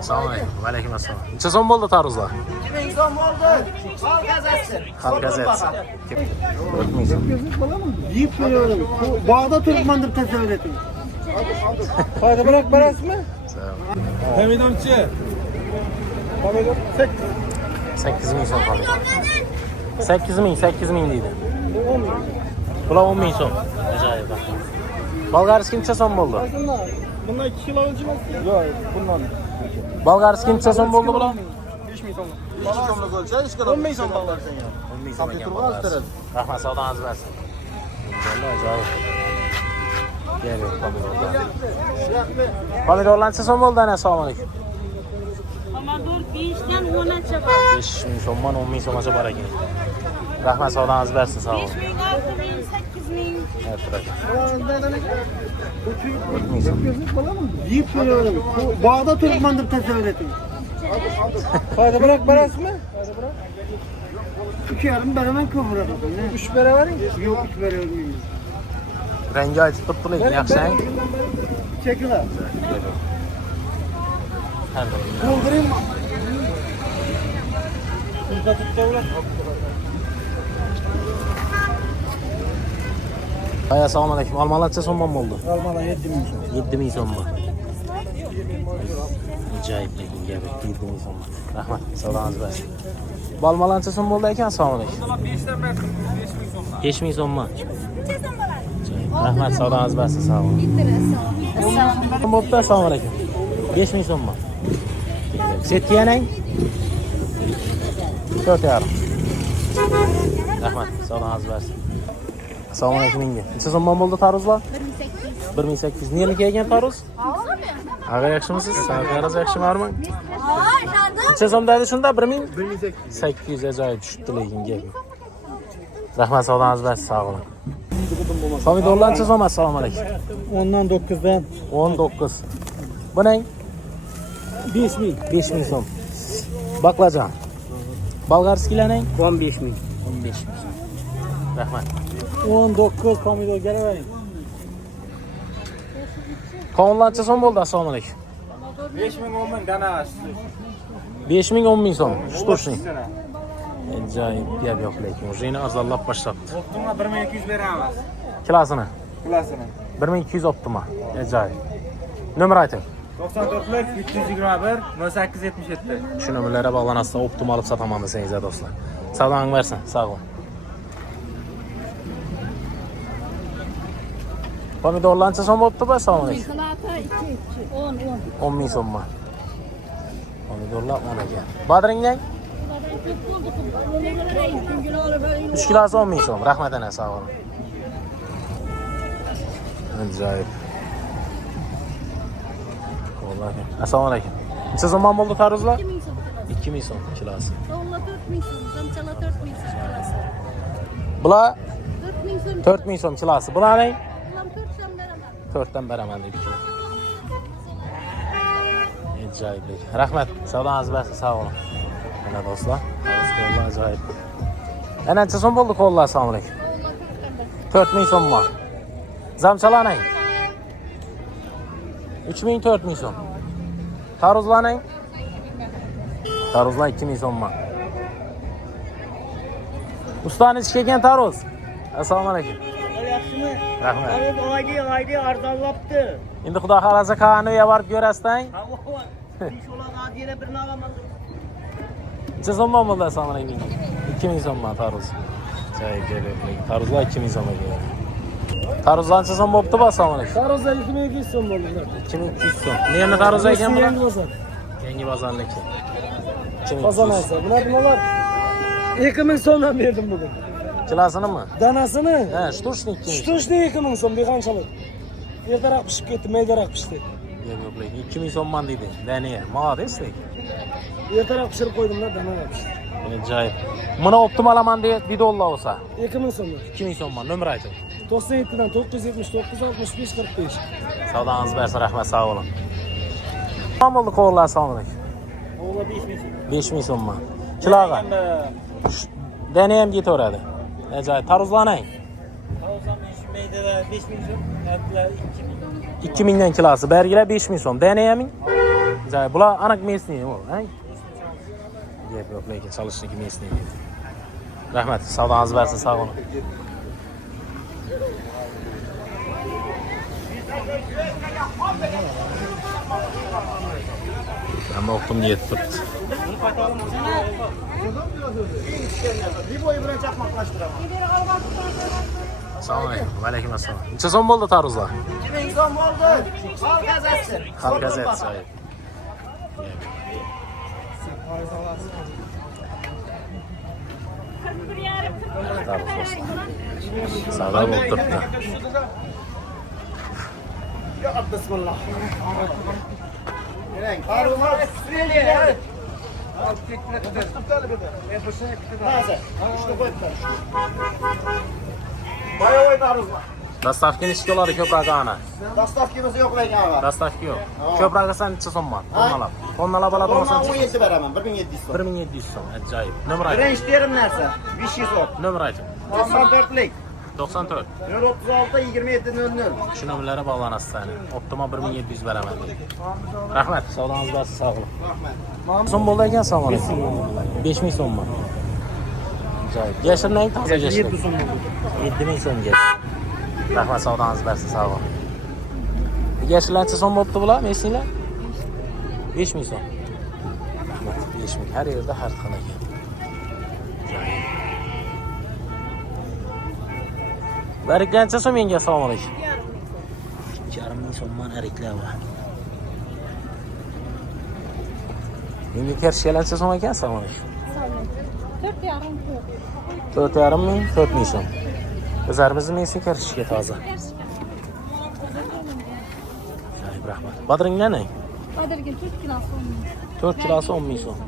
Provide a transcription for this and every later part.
Assalomu alaykum. Va alaykum assalom. Necha so'm bo'ldi tarvuzlar? 2000 so'm bo'ldi. Qol gazeti. Qol gazeti. 4000 so'm. Yiyip veriyorum. Bağda Türkmen deb tasavvur eting. Haydi bırak barasmı? Pomidorchi. Pomidor 8000 so'm pomidor. 8000 deydi. Bular 10000 so'm. Ajoyib. Bolgariski necha so'm bo'ldi? Bunlar 2 kilo ölçümez ki. Yok bundan. Bolgariski necha so'm bo'ldi bular? 5000 so'm. 2 so'mlik ölçer, 3 kilo. 10.000 so'm bağlarsın ya. 10000 so'm ekan. Rahmat, savdoningiz bo'lsin. Vallahi ajoyib. Geliyor pomidorlar. Pomidorlar necha so'm bo'ldi ana? Assalomu alaykum. Pomidor 5 dan 10 gacha bor. 5000 so'mdan 10000 so'mgacha bor ekan. Rahmat, savdoningiz bo'lsin, sog' bo'ling. 5000, 6000, 8000. Evet, bırak. 4000 so'm. Yiyip veriyorum. Bağda Türkmen deb tasavvur eting. Haydi bırak barasmı? Haydi bırak. 2,5 beraber köp bırakasın. 3 beraber mi? Yok 3 beraber mi? Rengi aytib turibdi lekin yaxshi. Çekil ha. Hadi. Doldurayım mı? Burada tuttu ulan. Hay, assalomu alaykum. Olmalar necha so'mdan bo'ldi? Almalar 7000 so'm. 7000 so'mmi? Ajoyib lekin gapi 7000 so'm. Rahmat, savdoningiz bo'lsin. Olmalar necha so'm bo'ldi ekan? Assalomu alaykum. 5 dan beri 5000 so'm. 5000 so'mmi? Rahmat, savdoningiz bo'lsin, sog' bo'ling. Assalomu alaykum. Assalomu alaykum. 5000 so'mmi? Setga yanang? 4,5. Rahmat, savdoningiz bo'lsin. Assalomu alaykum menga. Necha so'mdan bo'ldi tarvuzlar? 1800. 1800. Nerniki ekan tarvuz? Ag'a yaxshimisiz? Savoqingiz yaxshimarmi? Necha so'm dedi shunda? 1800 ajoyib tushibdi lekin gap. Rahmat, savdoningiz bo'lsin, sog' bo'ling. Pomidorlar necha so'm? Assalomu alaykum. 10dan 9dan 19. Bu ne? 5000. 5000 so'm. Baklajan. Bolgarskilar ne? 15000. 15000 so'm. Rahmat. 19 pomidor gelavering. Qovunlar necha so'm bo'ldi? Assalomu alaykum. 5000 10.000 danasi. 5000 10000 so'm. Shtushni. Ajoyib gap yo'q lekin. O'zini arzonlab boshlabdi. Optima 1200 beramiz. Kilosini Klasini. 1200 optima. Ajoyib. Nomer ayting. 94 321 0877. Shu nomerlarga bog'lanasizlar, optima olib sotaman desangiz, do'stlar. Savdoning bersin, sog' bo'ling. Pomidorlar necha so'm bo'libdi bu? Assalomu alaykum. Salata 2, 10. 10 ming so'mmi? Pomidorlar 10 ekan. Badringdan 3 kilosi 10 ming so'm. Rahmat ana, sog' bo'ling. Ajoyib. Vallahi. Assalomu alaykum. Necha so'mdan bo'ldi tarvuzlar? 2000 so'm. 2000 so'm kilosi. To'g'ri 4000 so'm. Zamchala 4000 so'm kilosi. Bular 4000 so'm. 4000 so'm kilosi. Bularning Ulam 4 so'm beraman. 4 dan beraman dedi. Ajoyib. Rahmat. Savdoningiz bo'lsin, sog' bo'ling. Mana do'stlar, qo'llar ajoyib. Ana necha so'm bo'ldi qo'llar? Assalomu alaykum. 4000 so'mmi? Zamchalaning 3000 4000 so'm. Tarvuzlarning? Tarvuzlar 2000 so'mmi? Ustani ichga kelgan tarvuz. Assalomu alaykum. Yaxshimi? Rahmat. Oydi arzonlabdi. Endi xudo xolasa qani borib ko'rasizdan. Alloh. Inshoolloh adiyana birini olaman. Necha so'mdan bo'ldi? Assalomu alaykum. 2000 so'mdan tarvuz. Tarvuzlar 2000 so'm ekan. Tarvuzlar necha so'm bo'libdi? Assalomu alaykum. Tarozda 2200 so'm bo'ldi. 2200 so'm. Nima tarvuz ekan bu? Yangi bozor. Yangi bozorniki. 2200. Qozonasi. Bular 2000 so'mdan berdim bugün. Kilosinimi? Danasini? Ha, shtushni 2000. Shtushni 2000 so'm beqanchalik. Ertaroq pishib ketdi, maydaroq pishdi. Yo'q, lekin 2000 so'mman deydi. Daniya, молодец lekin. Ertaroq pishirib qo'ydimlar, danalar pishdi. Ajoyib. Buni optimalaman deya bidonlar bo'lsa 2000 so'mdan. 2000 so'mman. Nomer ayting. 97 dan 979 65 45. Savdoningiz bersin, rahmat, sog' bo'ling. Nima bo'ldi qo'llar? Assalomu alaykum. Oğla 5000 so'm. 5000 so'mmi? Kiloga. Daniya ham ketaveradi. Ajoyib. Tarvuzlarning? Tarozam maydalar 5000 so'm, katlar 2000. 2000 dan kilosi. Bergilar 5000 so'm. Daniyami? Joy. Bular aniq mesniy bu, ha? Gap yo'q, lekin chalishni mesniy. Rahmat, savdongiz bersin, sog' bo'ling. Hamma o'qimni yetib turibdi. Liboy bilan chaqmoqlashtiraman. Assalomu alaykum. Va alaykum assalom. Necha so'm bo'ldi tarvuzlar? 2000 so'm bo'ldi. Xalq gazeti. Xalq gazetasi. Savdo bo'lib turibdi. Ya bismillah. Tarvuzlar Avstraliya. Hozir. Shuni qo'yiblar. Boyovoy tarvuzlar. Dastavka necha dolar ko'proq ana? Dastavkamiz yo'q lekin ava. Dastavka yo'q. Ko'proq asan necha so'm bor? Tonnalab. Tonnalab oladi bo'lsa 17 beraman, 1700 so'm. 1700 so'm. Ajoyib. Nomer ayting. Birinchi terim narsa, 500 so'm. Nomer ayting. 94lik. 94. 036 2700. Shu nomerlarga bog'lanasiz sani. Optima 1700 beraman. Rahmat, savdongiz bo'lsin, sog' bo'ling. Rahmat. So'm bo'ldi ekan, salom alaykum. 5000 so'mmi? Ajoyib. Yashirnang, toza yashir. 7 so'm bo'ldi. 7000 so'mga. Rahmat, savdongiz bersin, sog' bo'ling. Yashirlancha so'm bo'pti bular, mesinglar? 5000 so'm. 5000. Har yerda har xil ekan. Bariklancha so'm menga, assalomu alaykum. 2,5 so'mdan ariklar bor. Menga kerishgalancha so'm ekan, assalomu alaykum. 4,5 ming, 4,000 so'm. Bizlarimizni mensi kerishga toza. Joyib, rahmat. Badringlar ne? Badrga 4 kilosi 4 kilosi 10,000 so'm.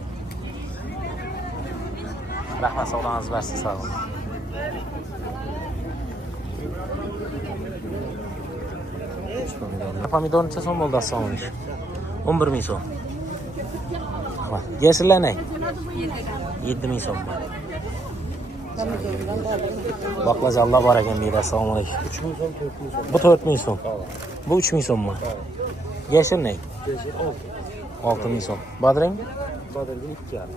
Rahmat, savdongiz bersin, sog' bo'ling. Pomidor necha so'm bo'ldi, assalomu alaykum. 11,000 so'm. Rahmat. Yashillar ne? 7,000 so'm. Baqlajonlar bor ekan deydi, assalomu alaykum. 3000 so'm, 4000 so'm. Bu 4,000 so'm. Bu 3,000 so'mmi? Yashil ne? 6,000 so'm. Badring? Badrga 2,5.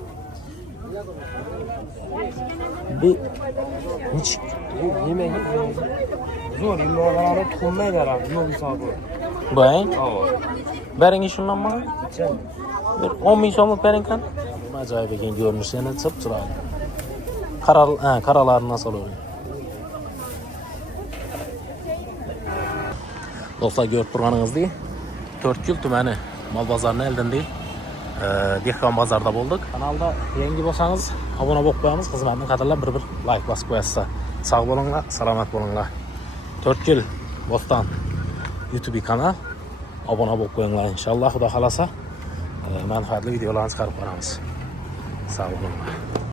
Bir neç? Yemek zo'r imkoniyatlar tuxumdan beradi, yo'q hisobi. Bang? Havo. Bering shundan mı? Icham. Bir 10,000 so'mlik bering kan? Ajoyib ekan ko'rinishi, yana chip chiroyli. Qaralarini nasıl olur? Do'stlar, ko'rib turganingizdek, 4 tumani Mol bozorini eldan değil, Dehqon bozorida bo'ldik. Kanalda yangi bo'lsangiz, obuna bo'lib qo'yamiz. Xizmatni qadrlab bir like bosib qo'yasizlar. Sog' bo'linglar, salomat bo'linglar. 4 yil Bo'ston YouTube kanal. Obuna bo'lib qo'yinglar inshaalloh. Xudo xolasa manfaatli videolarni chiqarib boramiz. Sog' bo'linglar.